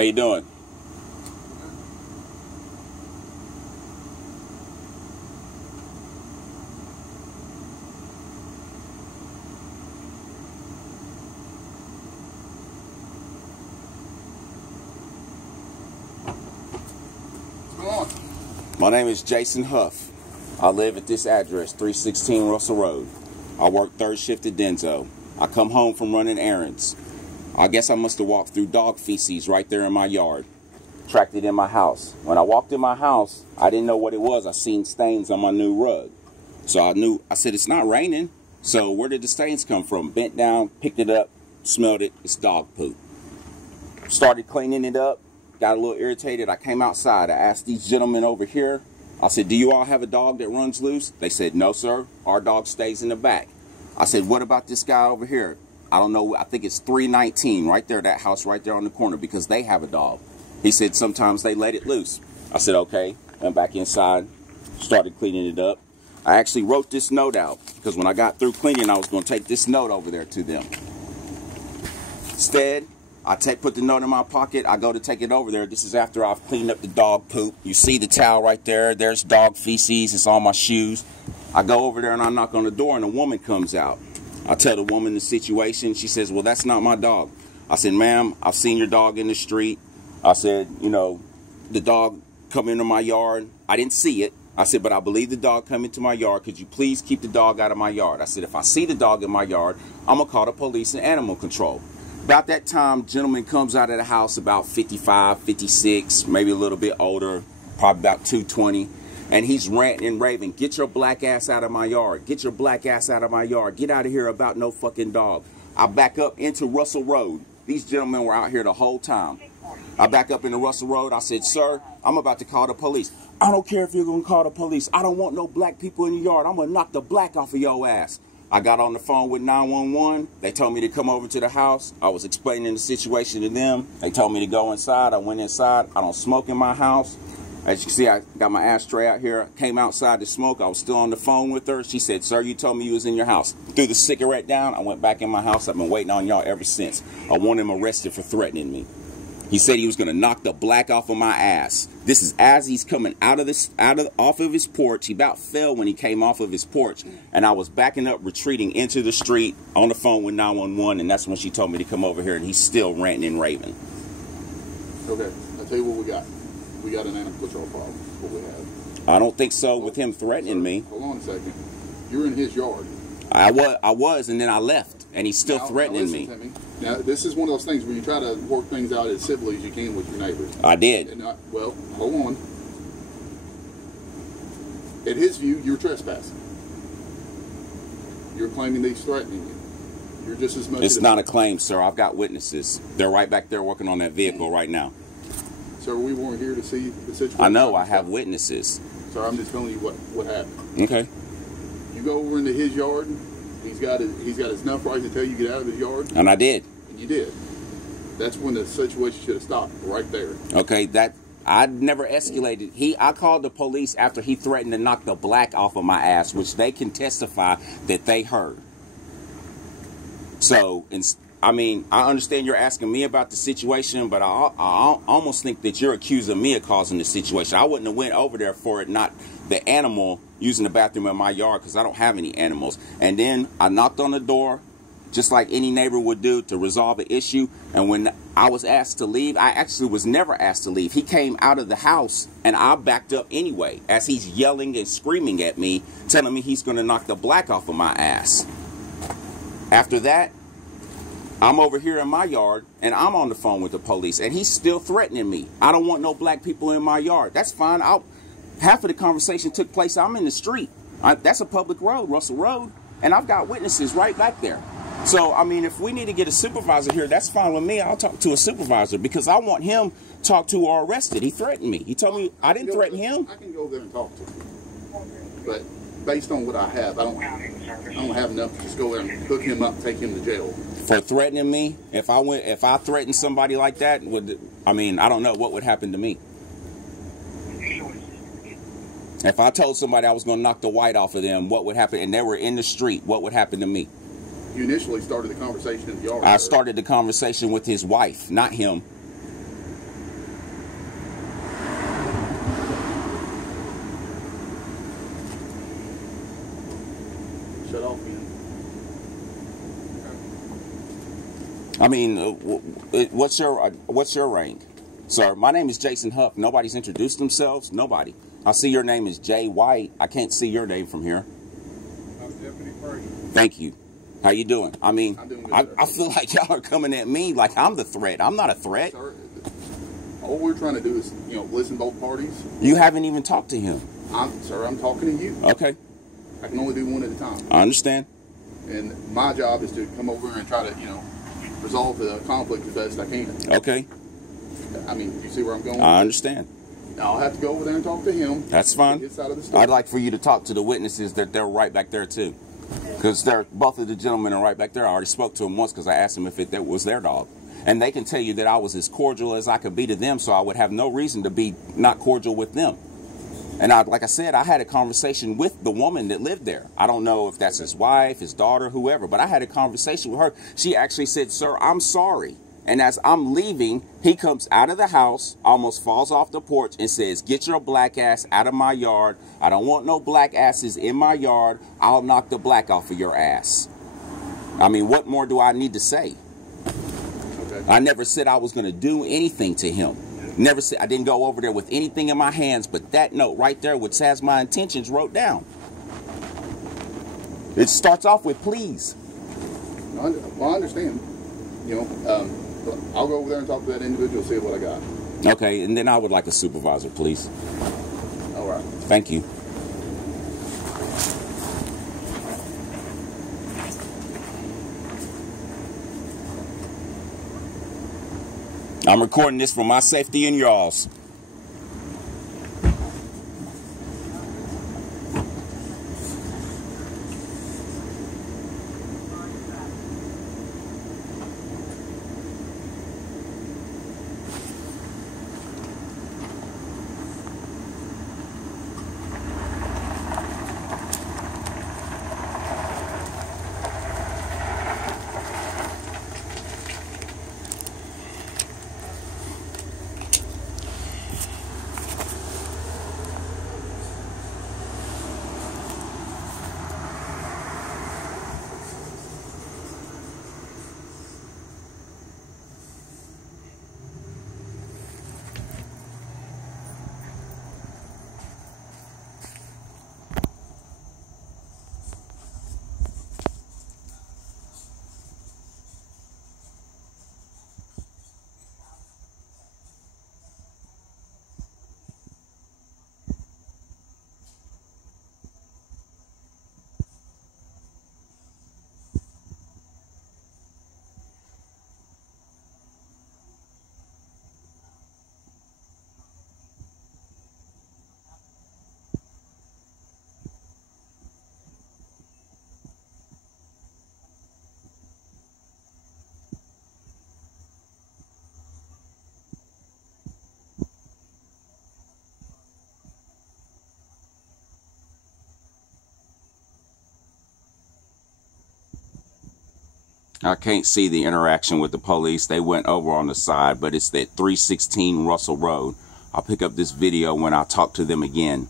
How you doing? Come on. My name is Jason Huff. I live at this address, 316 Russell Road. I work third shift at Denso. I come home from running errands. I guess I must have walked through dog feces right there in my yard. Tracked it in my house. When I walked in my house, I didn't know what it was. I seen stains on my new rug. So I said, it's not raining. So where did the stains come from? Bent down, picked it up, smelled it. It's dog poop. Started cleaning it up. Got a little irritated. I came outside. I asked these gentlemen over here. I said, do you all have a dog that runs loose? They said, no, sir. Our dog stays in the back. I said, what about this guy over here? I don't know. I think it's 319 right there, that house right there on the corner, because they have a dog. He said sometimes they let it loose. I said, okay. Went back inside, started cleaning it up. I actually wrote this note out because when I got through cleaning, I was going to take this note over there to them. Instead, I put the note in my pocket. I go to take it over there. This is after I've cleaned up the dog poop. You see the towel right there. There's dog feces. It's on my shoes. I go over there and I knock on the door and a woman comes out. I tell the woman the situation. She says, well, that's not my dog. I said, ma'am, I've seen your dog in the street. I said, you know, the dog come into my yard. I didn't see it. I said, but I believe the dog come into my yard. Could you please keep the dog out of my yard? I said, if I see the dog in my yard, I'm going to call the police and animal control. About that time, gentleman comes out of the house about 55, 56, maybe a little bit older, probably about 220. And he's ranting and raving, get your black ass out of my yard. Get your black ass out of my yard. Get out of here about no fucking dog. I back up into Russell Road. These gentlemen were out here the whole time. I back up into Russell Road. I said, sir, I'm about to call the police. I don't care if you're going to call the police. I don't want no black people in the yard. I'm going to knock the black off of your ass. I got on the phone with 911. They told me to come over to the house. I was explaining the situation to them. They told me to go inside. I went inside. I don't smoke in my house. As you can see, I got my ashtray out here. I came outside to smoke. I was still on the phone with her. She said, sir, you told me you was in your house. Threw the cigarette down. I went back in my house. I've been waiting on y'all ever since. I want him arrested for threatening me. He said he was going to knock the black off of my ass. This is as he's coming off of his porch. He about fell when he came off of his porch. And I was backing up, retreating into the street on the phone with 911. And that's when she told me to come over here. And he's still ranting and raving. Okay, I'll tell you what we got. We got an animal control problem. What we have. I don't think so with him threatening me. Hold on a second. You're in his yard. I was, and then I left. And he's still threatening me. Now, this is one of those things where you try to work things out as civilly as you can with your neighbors. I did. And well, hold on. In his view, you're trespassing. You're claiming that he's threatening you. You're just as much. It's not a claim, sir. I've got witnesses. They're right back there working on that vehicle right now. Sir, we weren't here to see the situation. I know. I have witnesses. Sir, I'm just telling you what happened. Okay. You go over into his yard. He's got his enough right to tell you to get out of his yard. And I did. And you did. That's when the situation should have stopped right there. Okay, I never escalated. I called the police after he threatened to knock the black off of my ass, which they can testify that they heard. So, I mean, I understand you're asking me about the situation, but I almost think that you're accusing me of causing the situation. I wouldn't have went over there for it, not the animal using the bathroom in my yard, because I don't have any animals. And then I knocked on the door, just like any neighbor would do, to resolve an issue. And when I was asked to leave, I actually was never asked to leave. He came out of the house, and I backed up anyway, as he's yelling and screaming at me, telling me he's going to knock the black off of my ass. After that, I'm over here in my yard, and I'm on the phone with the police, and he's still threatening me. I don't want no black people in my yard. That's fine. Half of the conversation took place. I'm in the street. That's a public road, Russell Road, and I've got witnesses right back there. So, I mean, if we need to get a supervisor here, that's fine with me. I'll talk to a supervisor because I want him talked to or arrested. He threatened me. He told me I didn't threaten him. I can go there and talk to him. But based on what I have, I don't have enough to just go there and hook him up and take him to jail. For threatening me? If I threatened somebody like that, I don't know what would happen to me. If I told somebody I was going to knock the white off of them, what would happen? And they were in the street, what would happen to me? You initially started the conversation in the yard. I started the conversation with his wife, not him. I mean, what's your rank? Sir, my name is Jason Huff. Nobody's introduced themselves. Nobody. I see your name is Jay White. I can't see your name from here. I'm Deputy Frazier. Thank you. How you doing? I mean, good, I feel like y'all are coming at me like I'm the threat. I'm not a threat. Sir, all we're trying to do is, listen to both parties. You haven't even talked to him. Sir, I'm talking to you. Okay. I can only do one at a time. I understand. And my job is to come over and try to, resolve the conflict as best I can. Okay. I mean, you see where I'm going? I understand. Now, I'll have to go over there and talk to him. That's fine. His side of the story. I'd like for you to talk to the witnesses that they're right back there too. Because both of the gentlemen are right back there. I already spoke to them once because I asked them if that was their dog. And they can tell you that I was as cordial as I could be to them, so I would have no reason to be not cordial with them. And like I said, I had a conversation with the woman that lived there. I don't know if that's his wife, his daughter, whoever, but I had a conversation with her. She actually said, "Sir, I'm sorry." And as I'm leaving, he comes out of the house, almost falls off the porch and says, "Get your black ass out of my yard. I don't want no black asses in my yard. I'll knock the black off of your ass." I mean, what more do I need to say? Okay. I never said I was going to do anything to him. Never said I didn't go over there with anything in my hands but that note right there, which has my intentions wrote down. It starts off with please. Well, I understand. But I'll go over there and talk to that individual, see what I got. Okay, and then I would like a supervisor, please. All right. Thank you. I'm recording this for my safety and y'all's. I can't see the interaction with the police. They went over on the side, but it's that 316 Russell Road. I'll pick up this video when I talk to them again.